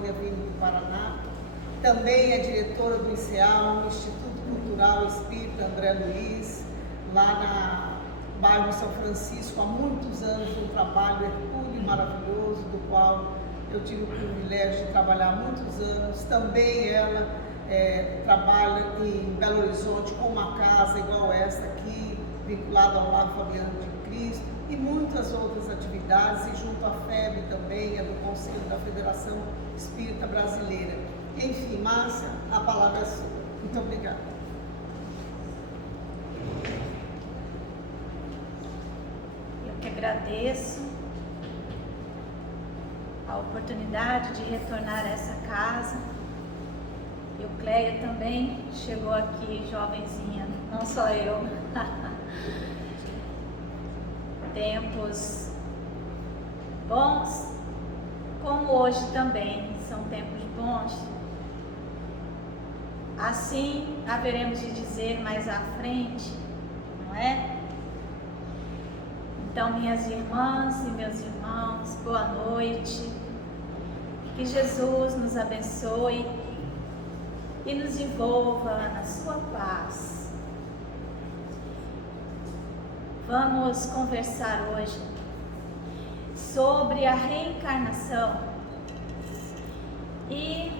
vindo do Paraná. Também é diretora do ICEAL, Instituto Cultural Espírita André Luiz, lá no bairro São Francisco, há muitos anos, um trabalho hercúleo e maravilhoso, do qual eu tive o privilégio de trabalhar há muitos anos. Também ela trabalha em Belo Horizonte com uma casa igual essa aqui, vinculada ao Lar Fabiano de Cristo, e muitas outras atividades, e junto à FEB também, é do Conselho da Federação Espírita Brasileira. Enfim, Márcia, a palavra é sua. Muito obrigada. Eu que agradeço a oportunidade de retornar a essa casa. E o Cleia também chegou aqui, jovenzinha, não só eu. Tempos bons, como hoje também, são tempos bons. Assim haveremos de dizer mais à frente, não é? Então, minhas irmãs e meus irmãos, boa noite. Que Jesus nos abençoe e nos envolva na sua paz. Vamos conversar hoje sobre a reencarnação e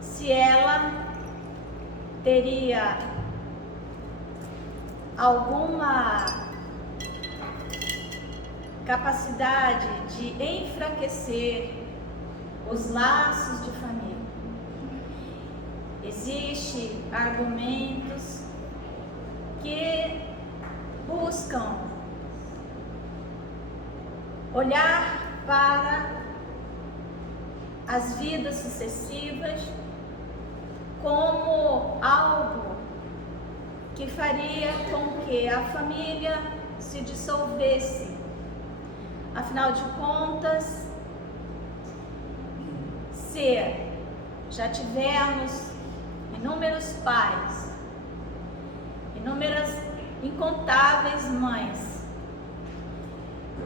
se ela teria alguma capacidade de enfraquecer os laços de família. Existem argumentos que buscam olhar para as vidas sucessivas como algo que faria com que a família se dissolvesse. Afinal de contas, se já tivemos inúmeros pais, incontáveis mães,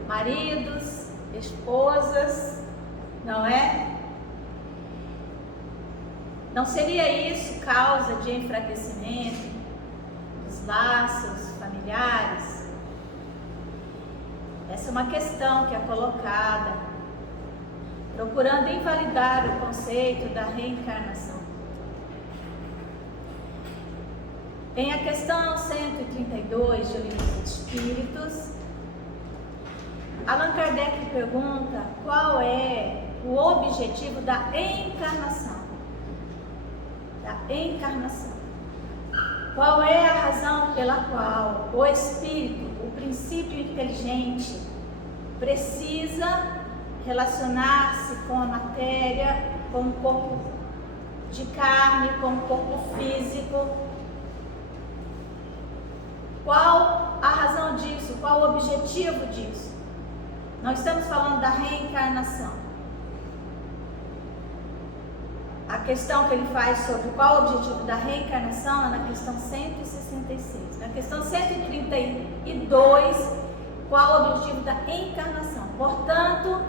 maridos, esposas, não é? Não seria isso causa de enfraquecimento dos laços familiares? Essa é uma questão que é colocada, procurando invalidar o conceito da reencarnação. Em a questão 132 de O Livro dos Espíritos, Allan Kardec pergunta qual é o objetivo da encarnação. Qual é a razão pela qual o espírito, o princípio inteligente, precisa relacionar-se com a matéria, com o corpo de carne, com o corpo físico? Qual a razão disso? Qual o objetivo disso? Nós estamos falando da reencarnação. A questão que ele faz sobre qual o objetivo da reencarnação é na questão 166. Na questão 132, qual o objetivo da encarnação? Portanto,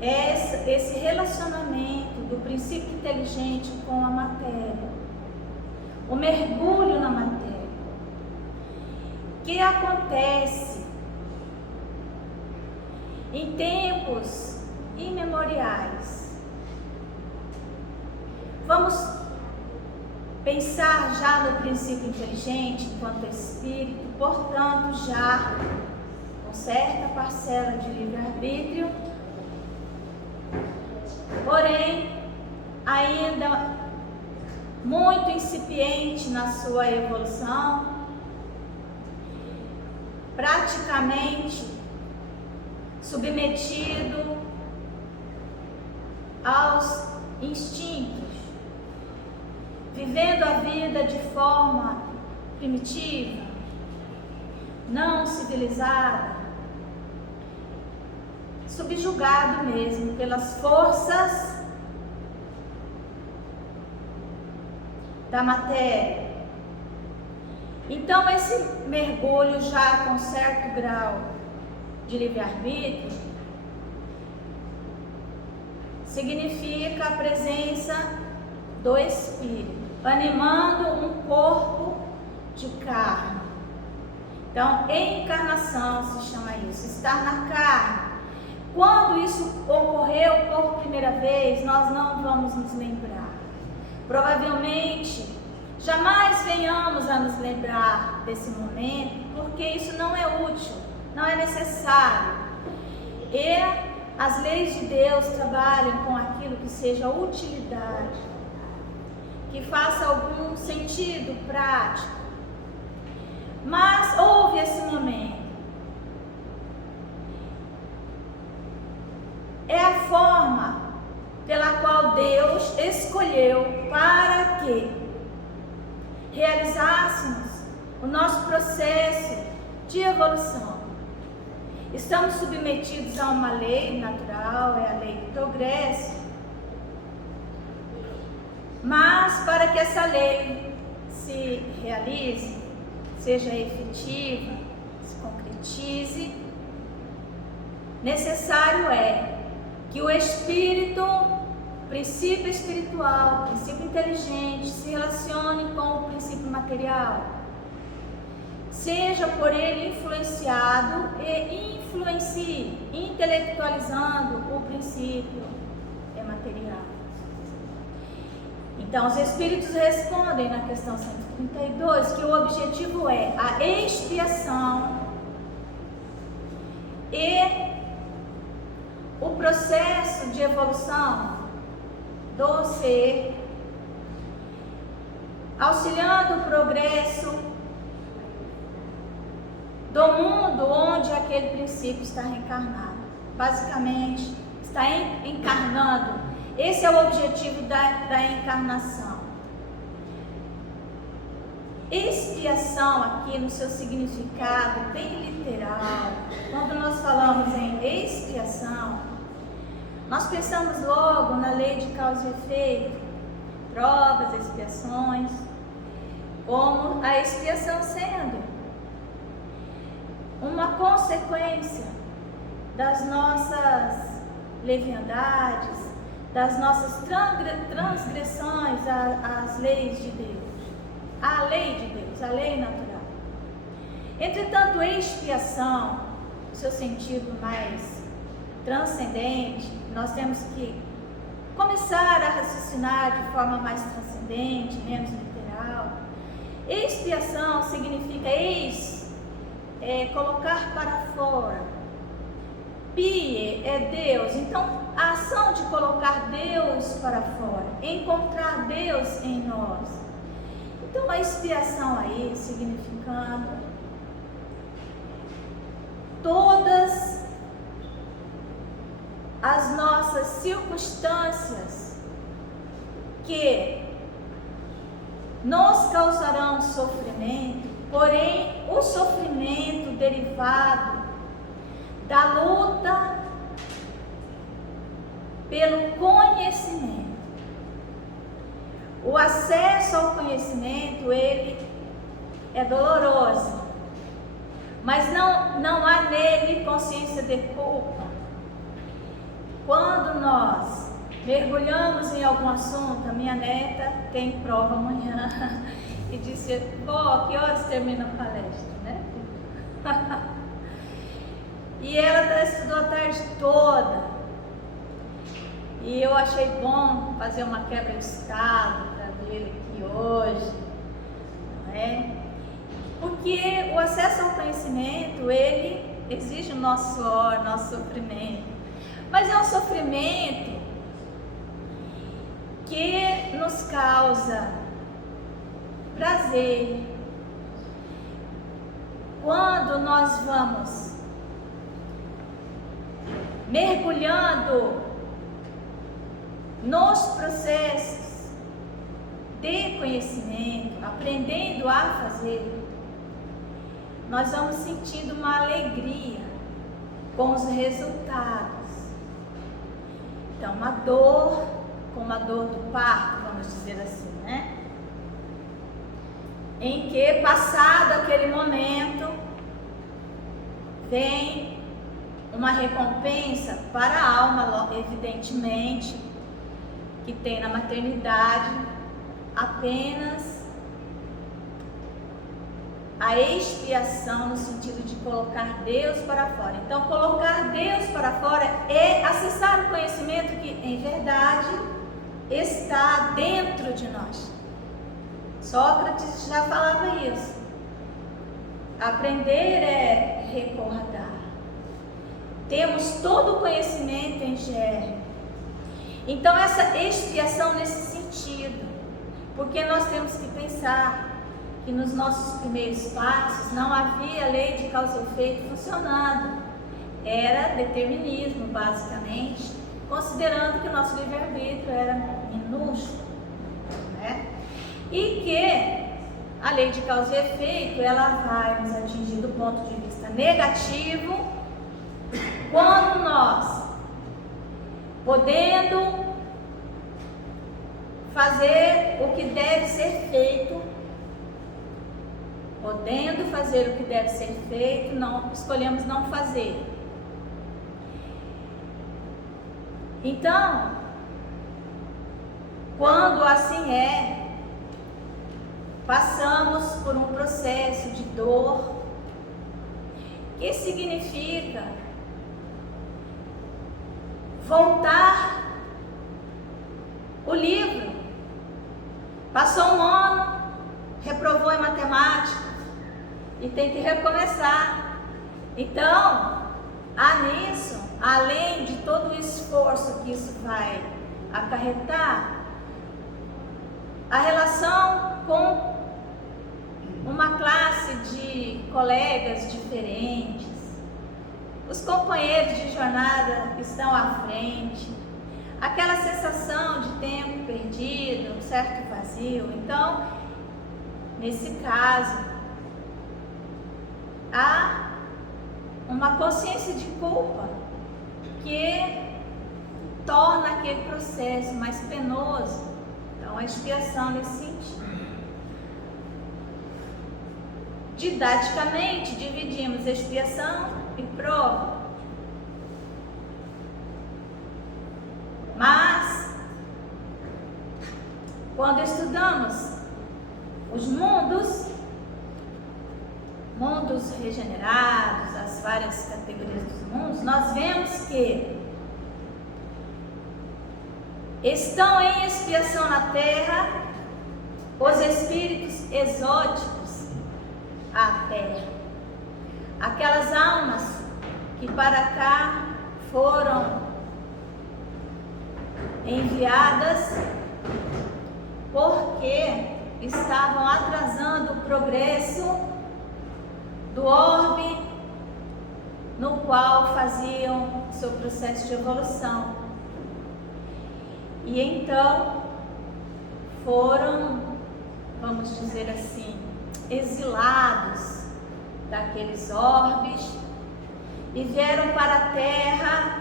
esse relacionamento do princípio inteligente com a matéria, o mergulho na matéria, que acontece em tempos imemoriais. Vamos pensar já no princípio inteligente enquanto espírito, portanto, já com certa parcela de livre-arbítrio, porém, ainda muito incipiente na sua evolução, praticamente submetido aos instintos, vivendo a vida de forma primitiva, não civilizada, subjugado mesmo pelas forças da matéria. Então, esse mergulho já com certo grau de livre-arbítrio significa a presença do Espírito, animando um corpo de carne. Então, encarnação se chama isso, estar na carne. Quando isso ocorreu por primeira vez, nós não vamos nos lembrar. Provavelmente, jamais venhamos a nos lembrar desse momento, porque isso não é útil, não é necessário. E as leis de Deus trabalham com aquilo que seja utilidade, que faça algum sentido prático. Mas houve esse momento. É a forma pela qual Deus escolheu para que realizássemos o nosso processo de evolução. Estamos submetidos a uma lei natural, é a lei do progresso. Mas para que essa lei se realize, seja efetiva, se concretize, necessário é que o Espírito, princípio espiritual, princípio inteligente, se relacione com o princípio material, seja por ele influenciado e influencie, intelectualizando o princípio material. Então, os Espíritos respondem na questão 132 que o objetivo é a expiação e o processo de evolução do ser, auxiliando o progresso do mundo onde aquele princípio está reencarnado. Basicamente, está encarnando. Esse é o objetivo da encarnação. Expiação aqui no seu significado bem literal, quando nós falamos em expiação, nós pensamos logo na lei de causa e efeito, provas, expiações, como a expiação sendo uma consequência das nossas leviandades, das nossas transgressões às leis de Deus, à lei de Deus, a lei natural. Entretanto, expiação, no seu sentido mais transcendente, nós temos que começar a raciocinar de forma mais transcendente, menos literal. Expiação significa colocar para fora. Pie é Deus, então a ação de colocar Deus para fora, encontrar Deus em nós. Então a expiação aí significando todas as nossas circunstâncias que nos causarão sofrimento, porém o sofrimento derivado da luta pelo conhecimento. O acesso ao conhecimento, ele é doloroso, mas não há nele consciência de culpa. Quando nós mergulhamos em algum assunto, a minha neta tem prova amanhã e disse: "Vó, que horas termina a palestra, né?" E ela estudou a tarde toda. E eu achei bom fazer uma quebra de estado para ver aqui hoje, não é? Porque o acesso ao conhecimento, ele exige o nosso suor, nosso sofrimento. Mas é um sofrimento que nos causa prazer. Quando nós vamos mergulhando nos processos de conhecimento, aprendendo a fazer, nós vamos sentindo uma alegria com os resultados. Então, uma dor, como a dor do parto, vamos dizer assim, né? Em que, passado aquele momento, vem uma recompensa para a alma, evidentemente, que tem na maternidade apenas a expiação, no sentido de colocar Deus para fora. Então, colocar Deus para fora é acessar o conhecimento que, em verdade, está dentro de nós. Sócrates já falava isso. Aprender é recordar. Temos todo o conhecimento em germe. Então, essa expiação nesse sentido, porque nós temos que pensar que nos nossos primeiros passos não havia lei de causa e efeito funcionando. Era determinismo, basicamente, considerando que o nosso livre-arbítrio era minúsculo, né? E que a lei de causa e efeito, ela vai nos atingir do ponto de vista negativo quando nós, podendo fazer o que deve ser feito, não escolhemos não fazer. Então, quando assim é, passamos por um processo de dor, que significa voltar o livro. Passou um ano, reprovou em matemática e tem que recomeçar. Então, há nisso, além de todo o esforço que isso vai acarretar, a relação com uma classe de colegas diferentes, os companheiros de jornada que estão à frente, aquela sensação de tempo perdido, um certo vazio. Então, nesse caso, há uma consciência de culpa que torna aquele processo mais penoso. Então, a expiação nesse sentido. Didaticamente, dividimos expiação e prova. Mas, quando estudamos os mundos regenerados, as várias categorias dos mundos, nós vemos que estão em expiação na Terra os espíritos exóticos à Terra, aquelas almas que para cá foram enviadas porque estavam atrasando o progresso do orbe no qual faziam seu processo de evolução. E então foram, vamos dizer assim, exilados daqueles orbes e vieram para a Terra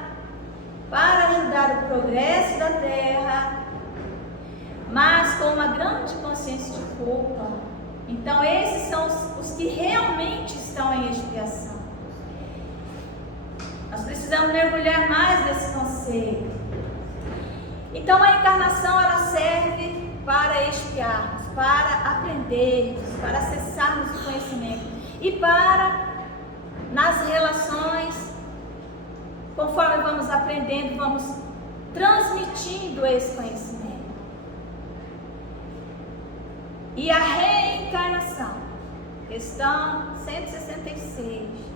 para ajudar o progresso da Terra, mas com uma grande consciência de culpa. Então esses são os que realmente estão em expiação. Nós precisamos mergulhar mais nesse conceito. Então a encarnação, ela serve para expiarmos, para aprendermos, para acessarmos o conhecimento e para, nas relações, conforme vamos aprendendo, vamos transmitindo esse conhecimento. E a reencarnação, questão 166,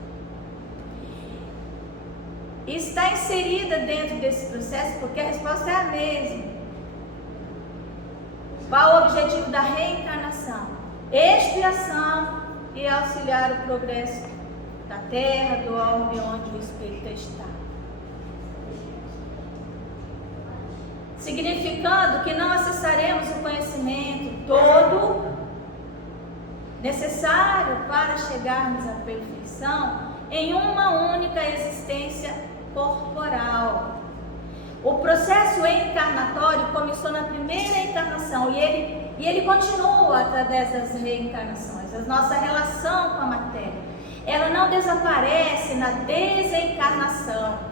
está inserida dentro desse processo porque a resposta é a mesma. Qual o objetivo da reencarnação? Expiação e auxiliar o progresso da Terra, do orbe onde o espírito está. Significando que não acessaremos o conhecimento todo necessário para chegarmos à perfeição em uma única existência corporal. O processo encarnatório começou na primeira encarnação e ele continua através das reencarnações, a nossa relação com a matéria. ela não desaparece na desencarnação.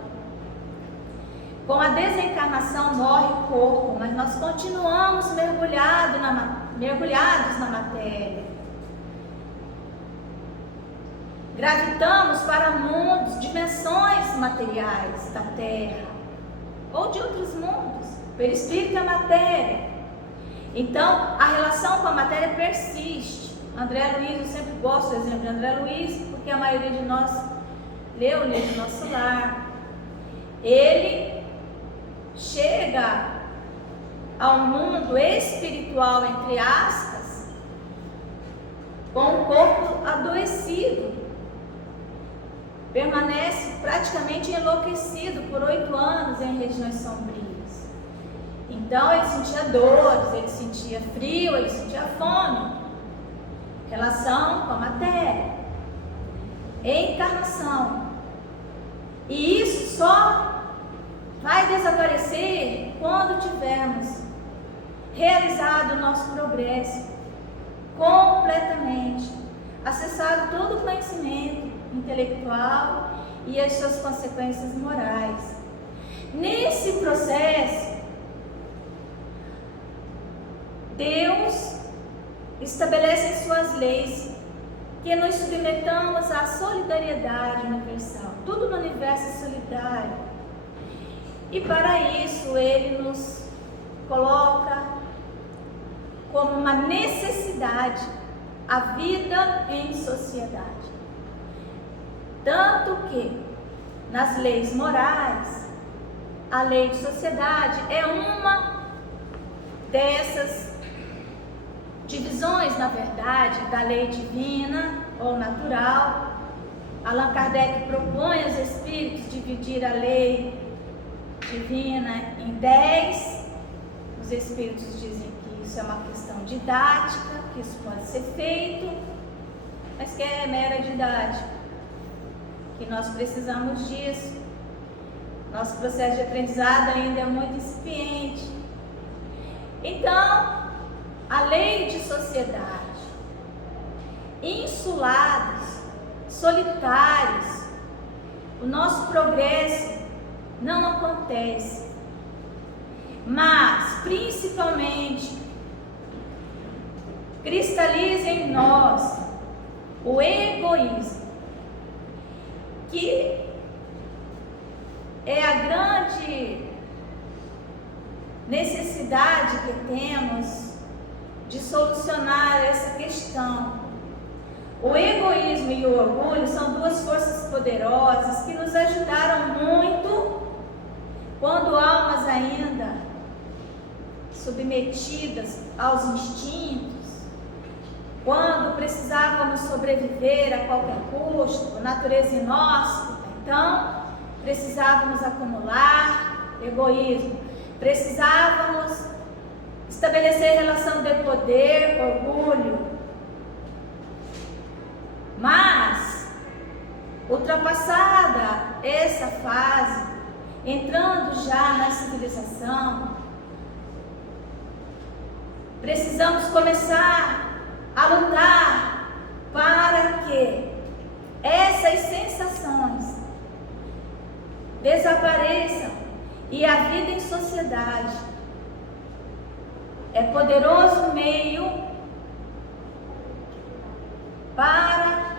Com a desencarnação morre o corpo, mas nós continuamos mergulhados na matéria. Gravitamos para mundos, dimensões materiais da Terra ou de outros mundos. O perispírito é matéria. Então, a relação com a matéria persiste. André Luiz, eu sempre gosto do exemplo de André Luiz, porque a maioria de nós leu o livro Nosso Lar. Ele chega ao mundo espiritual, entre aspas, com o corpo adoecido. Permanece praticamente enlouquecido por 8 anos em regiões sombrias. Então ele sentia dores, ele sentia frio, ele sentia fome. Relação com a matéria. Encarnação. E isso só vai desaparecer quando tivermos realizado o nosso progresso completamente, acessado todo o conhecimento intelectual e as suas consequências morais. Nesse processo, Deus estabelece suas leis, que nos submetamos à solidariedade universal. Tudo no universo é solidário. E para isso Ele nos coloca como uma necessidade a vida em sociedade. Tanto que nas leis morais, a lei de sociedade é uma dessas divisões, na verdade, da lei divina ou natural. Allan Kardec propõe aos espíritos dividir a lei divina em 10. Os espíritos dizem que isso é uma questão didática, que isso pode ser feito, mas que é mera didática, que nós precisamos disso. Nosso processo de aprendizado ainda é muito incipiente. Então, a lei de sociedade, insulados, solitários, o nosso progresso não acontece. Mas, principalmente, cristaliza em nós o egoísmo, que é a grande necessidade que temos de solucionar essa questão. O egoísmo e o orgulho são duas forças poderosas que nos ajudaram muito quando almas ainda submetidas aos instintos, quando precisávamos sobreviver a qualquer custo, natureza inóspita. Então, precisávamos acumular egoísmo, precisávamos estabelecer relação de poder, orgulho. Mas, ultrapassada essa fase, entrando já na civilização, precisamos começar a lutar para que essas sensações desapareçam e a vida em sociedade é poderoso meio para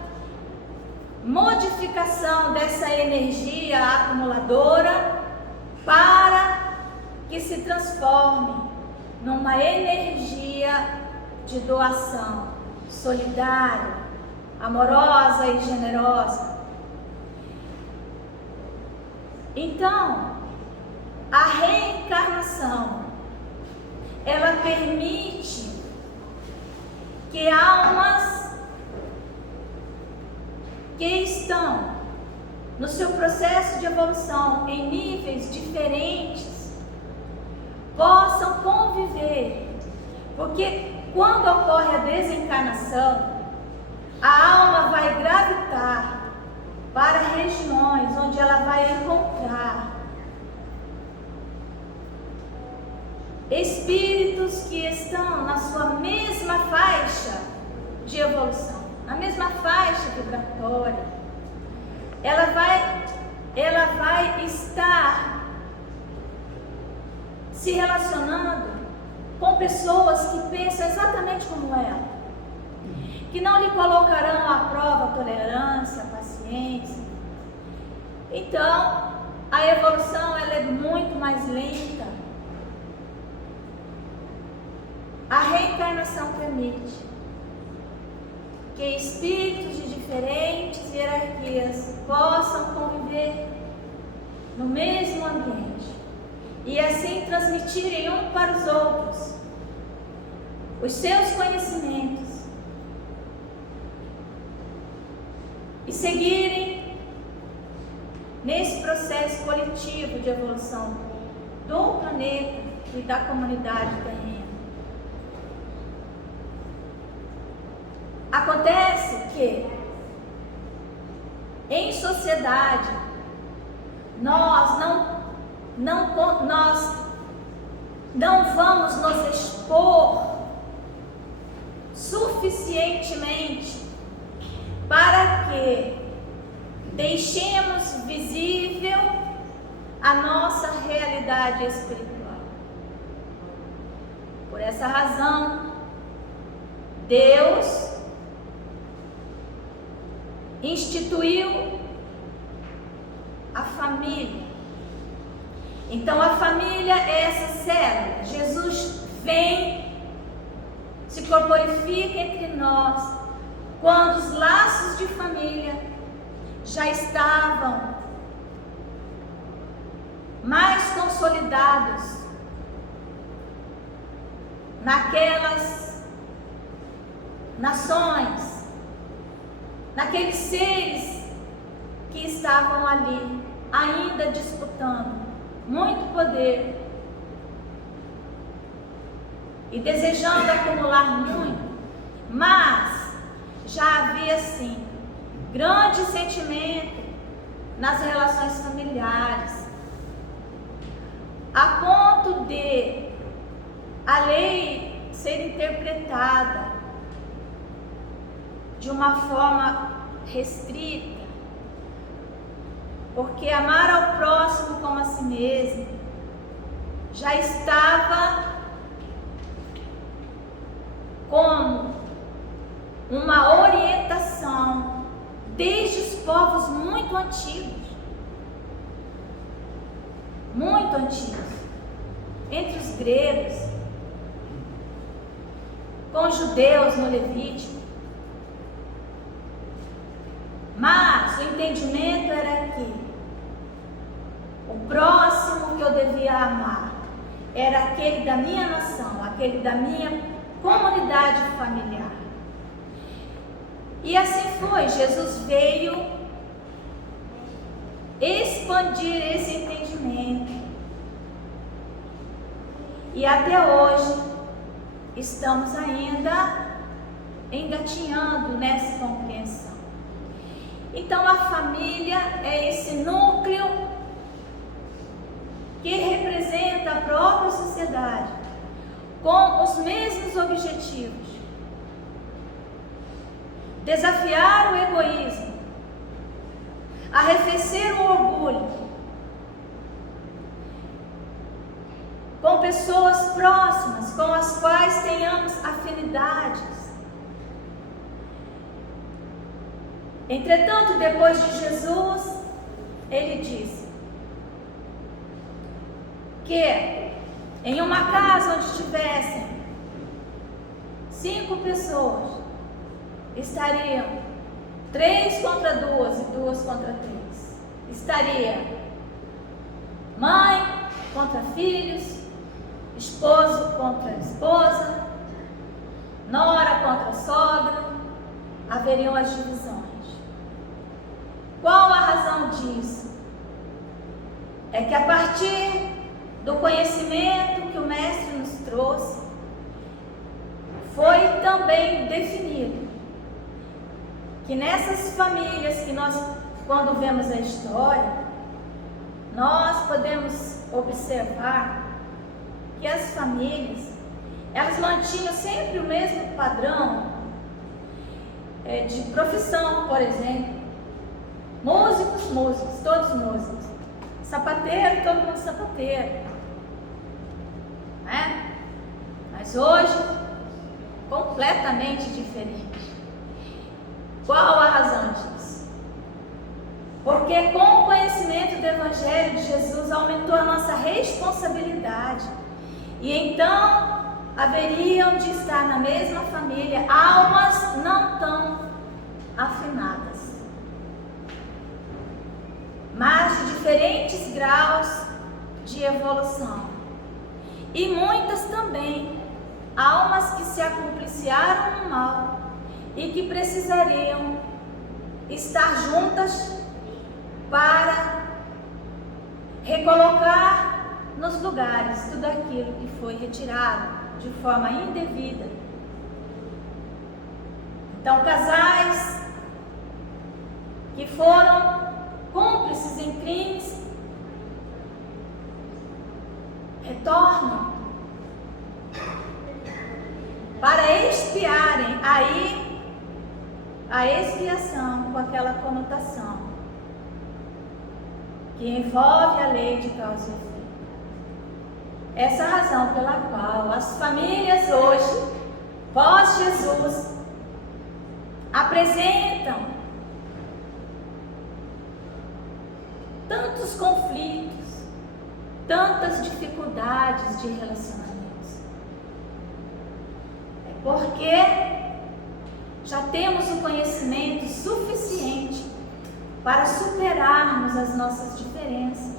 modificação dessa energia acumuladora, para que se transforme numa energia de doação solidária, amorosa e generosa. Então, a reencarnação, ela permite que almas que estão no seu processo de evolução em níveis diferentes possam conviver, porque quando ocorre a desencarnação, a alma vai gravitar para regiões onde ela vai encontrar espíritos que estão na sua mesma faixa de evolução, a mesma faixa vibratória, ela vai estar se relacionando com pessoas que pensam exatamente como ela, que não lhe colocarão à prova a tolerância, a paciência. Então, a evolução ela é muito mais lenta. A reencarnação permite que espíritos de diferentes hierarquias possam conviver no mesmo ambiente e assim transmitirem um para os outros os seus conhecimentos e seguirem nesse processo coletivo de evolução do planeta e da comunidade terrena. Acontece que em sociedade nós não vamos nos expor suficientemente para que deixemos visível a nossa realidade espiritual. Por essa razão, Deus instituiu a família. Então a família é essa célula. Jesus vem, se corporifica entre nós, quando os laços de família já estavam mais consolidados naquelas nações, naqueles seres que estavam ali, ainda disputando muito poder e desejando acumular muito, mas já havia sim grande sentimento nas relações familiares, a ponto de a lei ser interpretada de uma forma restrita, porque amar ao próximo como a si mesmo já estava como uma orientação desde os povos muito antigos, entre os gregos, com os judeus no Levítico. Mas o entendimento era que o próximo que eu devia amar era aquele da minha nação, aquele da minha comunidade familiar. E assim foi, Jesus veio expandir esse entendimento. E até hoje estamos ainda engatinhando nessa compreensão. Então a família é esse núcleo que representa a própria sociedade, com os mesmos objetivos: desafiar o egoísmo, arrefecer o orgulho, com pessoas próximas, com as quais tenhamos afinidades. Entretanto, depois de Jesus, ele disse que em uma casa onde tivessem 5 pessoas, estariam 3 contra 2 e 2 contra 3. Estaria mãe contra filhos, esposo contra esposa, nora contra sogra, haveriam as divisões. Qual a razão disso? É que a partir do conhecimento que o Mestre nos trouxe, foi também definido que nessas famílias que nós, quando vemos a história, nós podemos observar que as famílias, elas mantinham sempre o mesmo padrão de profissão, por exemplo. Músicos, todos músicos. Sapateiro, todo mundo sapateiro. Né? Mas hoje, completamente diferente. Qual a razão disso? Porque com o conhecimento do Evangelho de Jesus aumentou a nossa responsabilidade. E então haveriam de estar na mesma família almas não tão afinadas, mas de diferentes graus de evolução. E muitas também almas que se acompliciaram no mal e que precisariam estar juntas para recolocar nos lugares tudo aquilo que foi retirado de forma indevida. Então, casais que foram cúmplices em crimes retornam para expiarem. Aí a expiação com aquela conotação que envolve a lei de causa e efeito. Essa é a razão pela qual as famílias hoje, pós-Jesus, apresentam tantos conflitos, tantas dificuldades de relacionamentos. É porque já temos o conhecimento suficiente para superarmos as nossas diferenças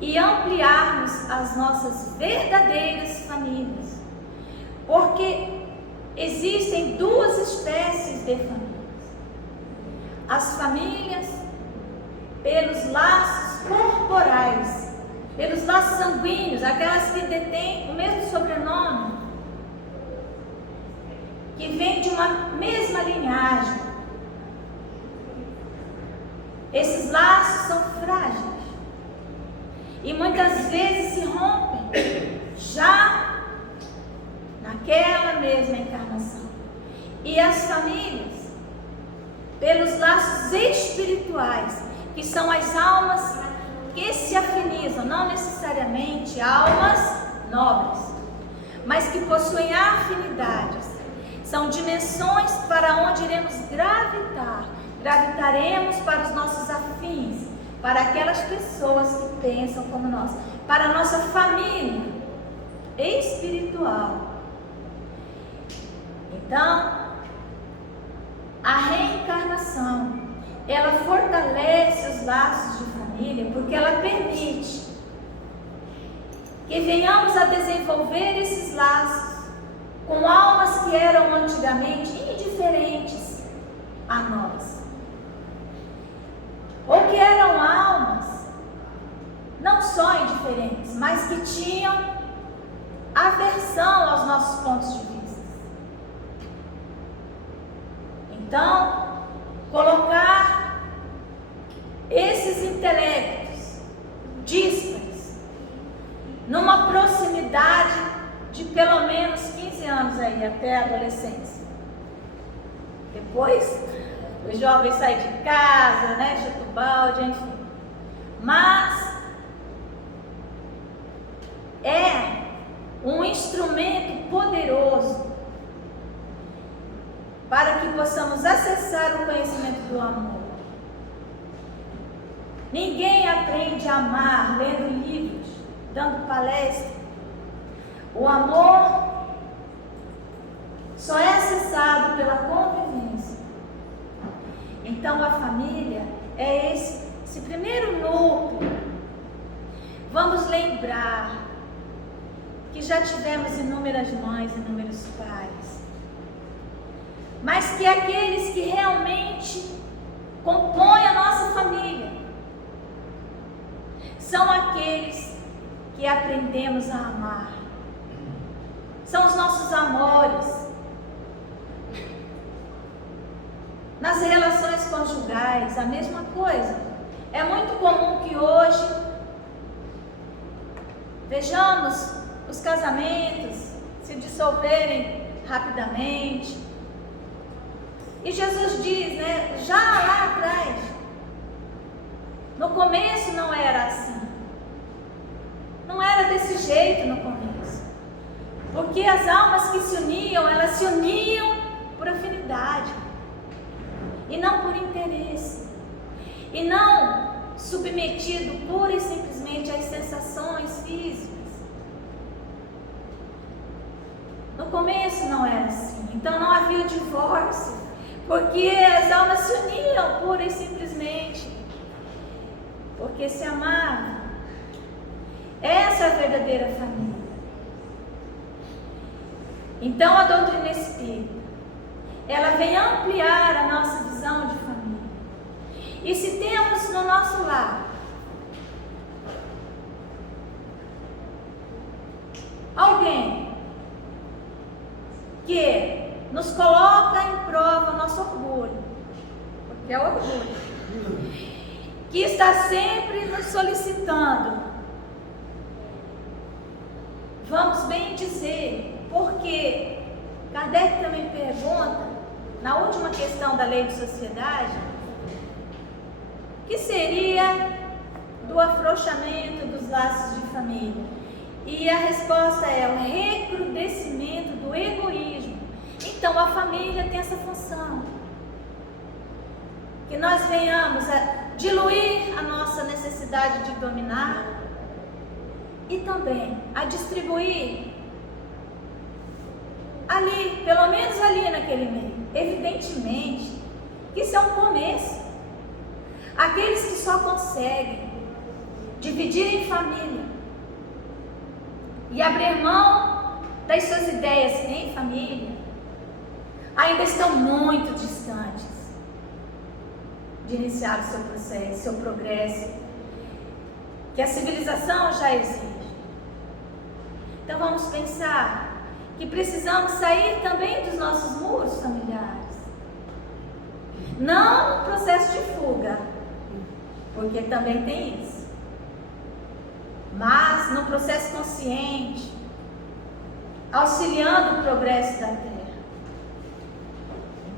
e ampliarmos as nossas verdadeiras famílias, porque existem duas espécies de famílias: as famílias pelos laços corporais, pelos laços sanguíneos, aquelas que detêm o mesmo sobrenome, que vêm de uma mesma linhagem. Esses laços são frágeis e muitas vezes se rompem já naquela mesma encarnação. E as famílias pelos laços espirituais, que são as almas que se afinizam, não necessariamente almas nobres, mas que possuem afinidades. São dimensões para onde iremos gravitar. Gravitaremos para os nossos afins, para aquelas pessoas que pensam como nós, para a nossa família espiritual. Então, a reencarnação, ela fortalece os laços de família, porque ela permite que venhamos a desenvolver esses laços com almas que eram antigamente indiferentes a nós, ou que eram almas não só indiferentes, mas que tinham aversão aos nossos pontos de vista. Então, colocar esses intelectos díspares numa proximidade de pelo menos 15 anos aí, até a adolescência. Depois, os jovens saem de casa, né, chuta o balde, enfim. Mas é um instrumento poderoso para que possamos acessar o conhecimento do amor. Ninguém aprende a amar lendo livros, dando palestra. O amor só é acessado pela convivência. Então a família é esse primeiro núcleo. Vamos lembrar que já tivemos inúmeras mães, inúmeros pais, mas que aqueles que realmente compõem a nossa família são aqueles que aprendemos a amar. São os nossos amores. Nas relações conjugais, a mesma coisa. É muito comum que hoje vejamos os casamentos se dissolverem rapidamente, E Jesus diz, né, já lá atrás, no começo não era assim. Não era desse jeito no começo. Porque as almas que se uniam, elas se uniam por afinidade. E não por interesse. E não submetido pura e simplesmente às sensações físicas. No começo não era assim. Então não havia o divórcio. Porque as almas se uniam pura e simplesmente. Porque se amavam. Essa é a verdadeira família. Então a doutrina espírita, ela vem ampliar a nossa visão de família. E se temos no nosso lar alguém que nos coloca em prova o nosso orgulho, porque é orgulho, que está sempre nos solicitando, vamos bem dizer, porque Kardec também pergunta, na última questão da lei de sociedade, que seria do afrouxamento dos laços de família. E a resposta é o recrudescimento do egoísmo. Então a família tem essa função. Que nós venhamos a diluir a nossa necessidade de dominar e também a distribuir ali, pelo menos ali naquele meio. Evidentemente que isso é um começo. Aqueles que só conseguem dividir em família e abrir mão das suas ideias em família, ainda estão muito distantes de iniciar o seu processo, seu progresso, que a civilização já exige. Então vamos pensar que precisamos sair também dos nossos muros familiares. Não no processo de fuga, porque também tem isso, mas no processo consciente, auxiliando o progresso da Terra.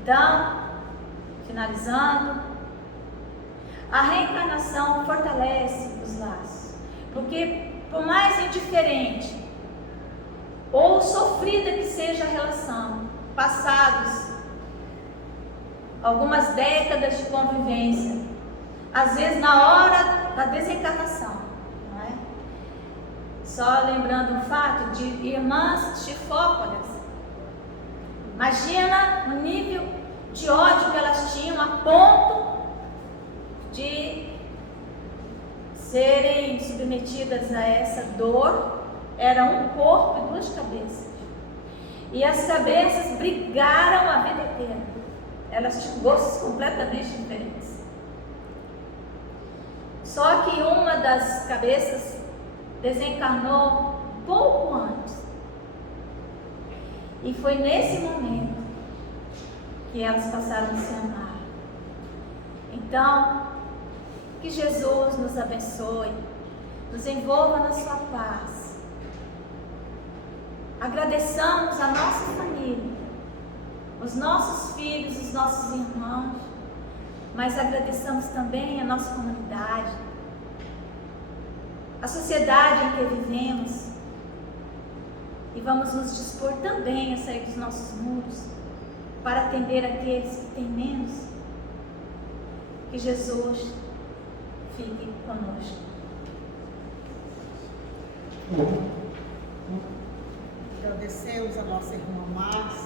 Então, finalizando, a reencarnação fortalece os laços, porque por mais indiferente ou sofrida que seja a relação, passados algumas décadas de convivência, às vezes na hora da desencarnação, não é? Só lembrando um fato de irmãs chifóporas. Imagina o nível de ódio que elas tinham a ponto de serem submetidas a essa dor. Era um corpo e duas cabeças. E as cabeças brigaram a vida inteira. Elas tinham gostos completamente diferentes. Só que uma das cabeças desencarnou pouco antes. E foi nesse momento que elas passaram a se amar. Então, que Jesus nos abençoe, nos envolva na sua paz. Agradeçamos a nossa família, os nossos filhos, os nossos irmãos, mas agradeçamos também a nossa comunidade, a sociedade em que vivemos, e vamos nos dispor também a sair dos nossos muros para atender aqueles que têm menos. Que Jesus fique conosco. Agradecemos a nossa irmã Márcia.